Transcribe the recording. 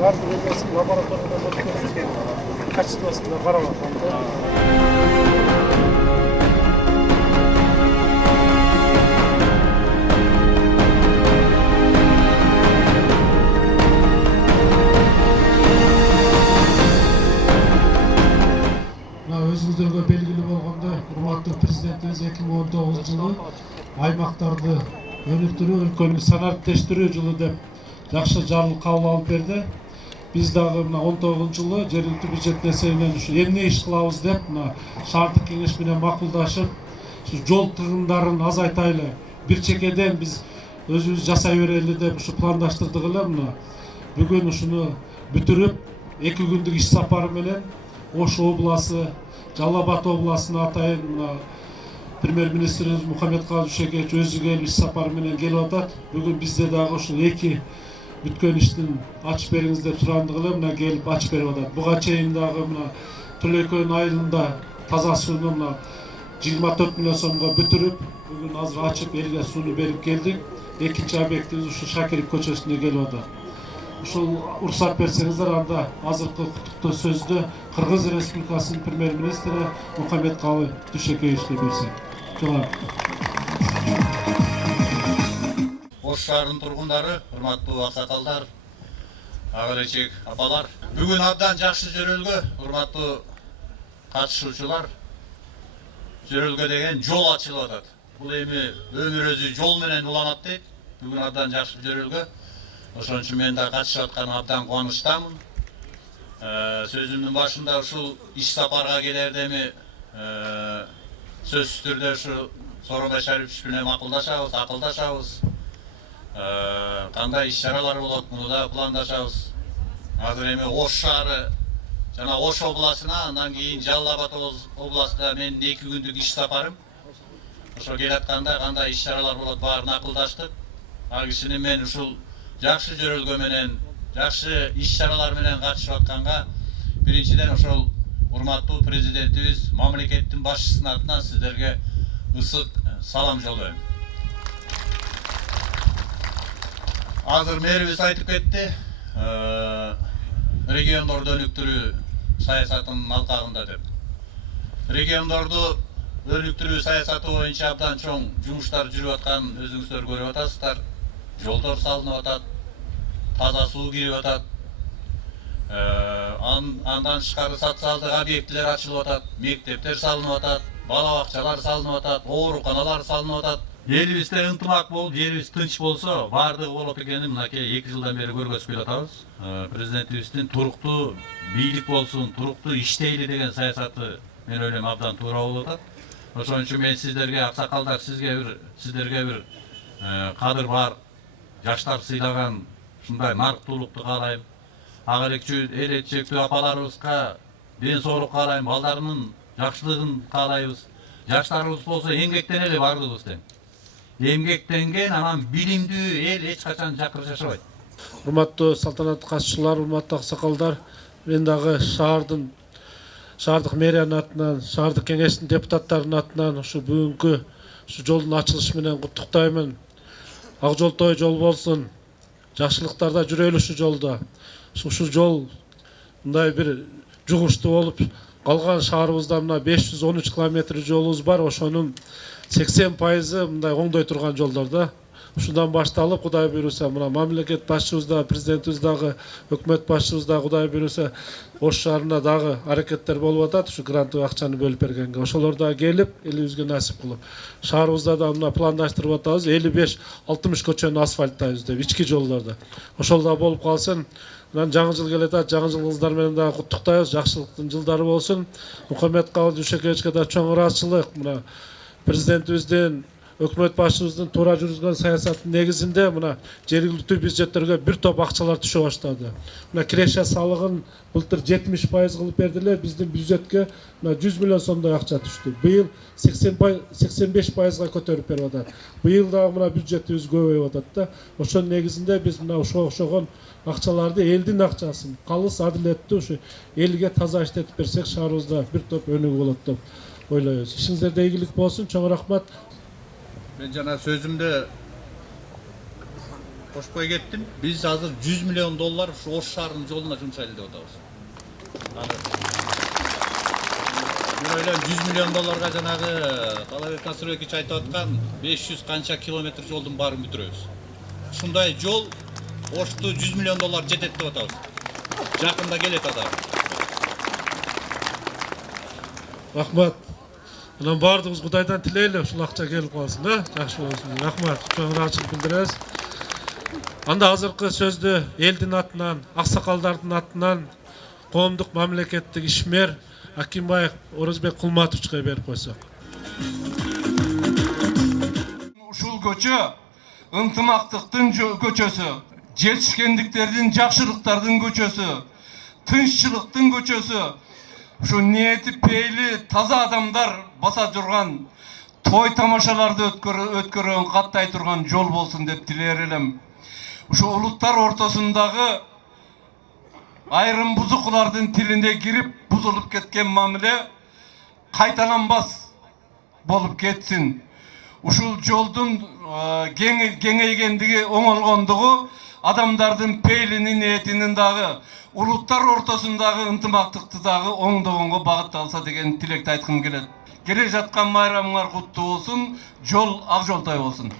Арзы бермесін лабораторияда өткізілген качествосына қарап жатқан. Өзіңіздерге белгілі болғанда, урматтуу президентибиз 2019 жылы аймақтарды өнүктүрүү, өлкөнү санариптештирүү жылы деп жакшы жарлык кабыл алып берди. Biz dagы 19 жылы жергиликтүү бюджет эсебинен эмне иш кылабыз деп шаардык кеңеш менен макулдашып, жол тыгындарын азайтайлы, бир чекеден биз өзүбүз жасай берели деп ушу пландаштырдык эле. Бүгүн ушуну бүтүрүп, 2 күндүк иш сапары менен Ош обласы, Жалал Абад обласына атайын премьер-министрибиз Мухаммедкалый Дүйшөкеевич өзү келип иш сапары менен келип атат. Бүгүн бизде дагы ушул 2 бүткөн иштин ачып бериңиз деп сурандык эле, мына келип ачып берип атат. Буга чейин дагы мына Түлөкөн айылында таза сууну 24 миллион сомго бүтүрүп, бүгүн азыр ачып элге сууну берип келдик. Экинчи объектибиз ушу Шакиров көчөсүнө келип атат. Ушул уруксат берсеңиздер, анда азыркы куттуктоо сөздү Кыргыз Республикасынын премьер-министри Мухаммедкалый Дүйшөкеевичке берсек. Ош шаарынын тургундары, урматтуу аксакалдар, ага элечек апалар, бүгүн абдан жакшы жөрөлгө, урматтуу катышуучулар, жөрөлгө деген жол ачылып атат. Бул эми өмүр өзү жол менен уланат дейт. Бүгүн абдан жакшы жөрөлгө. Ошон үчүн мен да катышып атканыма абдан кубанычтамын. Сөзүмдүн башында ушул иш сапарга келерде эми сөзсүз түрдө ушу Сооронбай Шарипович менен макулдашабыз, акылдашабыз. Кандай иш-чаралар болот, муну да пландашабыз. Азыр эми Ош шаары жана Ош областына, андан кийин Жалал Абад областына менин 2 күндүк иш сапарым. Ошо келатканда кандай иш-чаралар болот, баарын акылдаштык. Ал кишини мен ушул жакшы жөрөлгө менен, жакшы иш-чаралар менен катышып атканга биринчиден ошол урматтуу президентибиз, мамлекеттин башчысынын атынан сиздерге ысык салам жолдойм. Азыр мэрибиз айтып кетти, региондорду өнүктүрүү саясатынын алкагында деп. Региондорду өнүктүрүү саясаты боюнча абдан чоң жумуштар жүрүп атканын өзүңүздөр көрүп атасыздар. Жолдор салынып атат, таза суу кирип атат. Андан тышкары социалдык объектилер ачылып атат, мектептер салынып атат, бала бакчалар салынып атат, ооруканалар салынып атат. Элибизде ынтымак болуп, жерибиз тынч болсо, баардыгы болот экенин мынакей 2 жылдан бери көргөзүп келатабыз. Президентибиздин туруктуу бийлик болсун, туруктуу иштейли деген саясаты мен ойлойм абдан туура болуп атат. Ошон үчүн мен сиздерге, аксакалдар, сиздерге бир кадыр бар, жаштар сыйлаган ушундай нарктуулукту каалайм. Ага элечектүү апаларыбызга ден соолук каалайм, балдарынын жакшылыгын каалайбыз. Жаштарыбыз болсо эмгектенели бардыгыбыз тең. Эмгектенген, анан билимдүү эл эч качан жакыр жашабайт. Урматтуу салтанаттуу катышуучулар, урматтуу аксакалдар, мен дагы шаардык мэриянын атынан, шаардык кеңештин депутаттарынын атынан ушу бүгүнкү ушу жолдун ачылышы менен куттуктаймын. Ак жол той жол болсун. Жакшылыктарда жүрөлү ушу жолдо. Ушу жол мындай бир жугуштуу болуп, калган шаарыбызда мына 513 километр жолубуз бар, ошонун 80% мындай оңдой турган жолдор да. Ушундан башталып, Кудай буйруса, мына мамлекет башчыбыз да, президентибиз дагы, өкмөт башчыбыз да Кудай буйруса, Ош шаарына дагы аракеттер болуп атат, ушу гранттык акчаны бөлүп бергенге. Ошолор да келип, элибизге насип кылып. Шаарыбызда да мына пландаштырып атабыз, 55-60 көчөнү асфальттайбыз деп, ички жолдордо. Ошол да болуп калсын. Мына жаңы жыл келе атат, жаңы жылыңыздар менен дагы куттуктайбыз, жакшылыктын жылдары болсун. Мухаммедкалый Дүйшөкеевичке да чоң ыраазычылык. Мына президентибиздин өкмөт башчыбыздын туура жүргүзгөн саясаттын негизинде мына жергиликтүү бюджеттерге бир топ акчалар түшө баштады. Мына киреше салыгын былтыр 70% кылып бердилер, биздин бюджетке мына 100 миллион сомдой акча түштү. Быйыл 85%га көтөрүп берип атат. Быйыл дагы мына бюджетибиз көбөйүп атат да. Ошонун негизинде биз мына ошого окшогон акчаларды элдин акчасын калыс адилеттүү ушу элге таза иштетип берсек шаарыбызда бир топ өнүгүү болот деп ойлойбуз. Ишиңиздерде ийгилик болсун. Чоң рахмат. Мен жана сөзүмдө кошпой кеттим. Биз азыр 100 миллион доллар ушу Ош шаарынын жолуна жумшайлы деп атабыз. Мен ойлойм 100 миллион долларга жанагы Талабек Насырбекович айтып аткан 500 канча километр жолдун баарын бүтүрөбүз. Ушундай жол Ошту 100 миллион доллар жетет деп атабыз. Жакында келет атабыз. Рахмат. Анан бардыгыбыз Кудайдан тилейли ушул акча келип калсын, жакшы болсун. Рахмат. Чоң ыраачылык билдиребиз. Анда азыркы сөздү элдин атынан, аксакалдардын атынан коомдук мамлекеттик ишмер Акимбаев Орозбек Кулматовичке берип койсок. Ушул көчө ынтымактыктын көчөсү, жетишкендиктердин, жакшылыктардын көчөсү, тынччылыктын көчөсү. Ушу ниети пейли таза адамдар баса турган, той тамашаларды өткөргөн, каттай турган жол болсун деп тилер элем. Ушу улуттар ортосундагы айрым бузукулардын тилине кирип бузулуп кеткен мамиле кайталанбас болуп кетсин. Ушул жолдун кеңейгендиги, оңолгондугу адамдардын пейлини, ниетинин дагы улуттар ортосундагы ынтымактыкты дагы оңдогонго багытталса деген тилекти айткым келет. Келе жаткан майрамыңар куттуу болсун, жол ак жолтой болсун.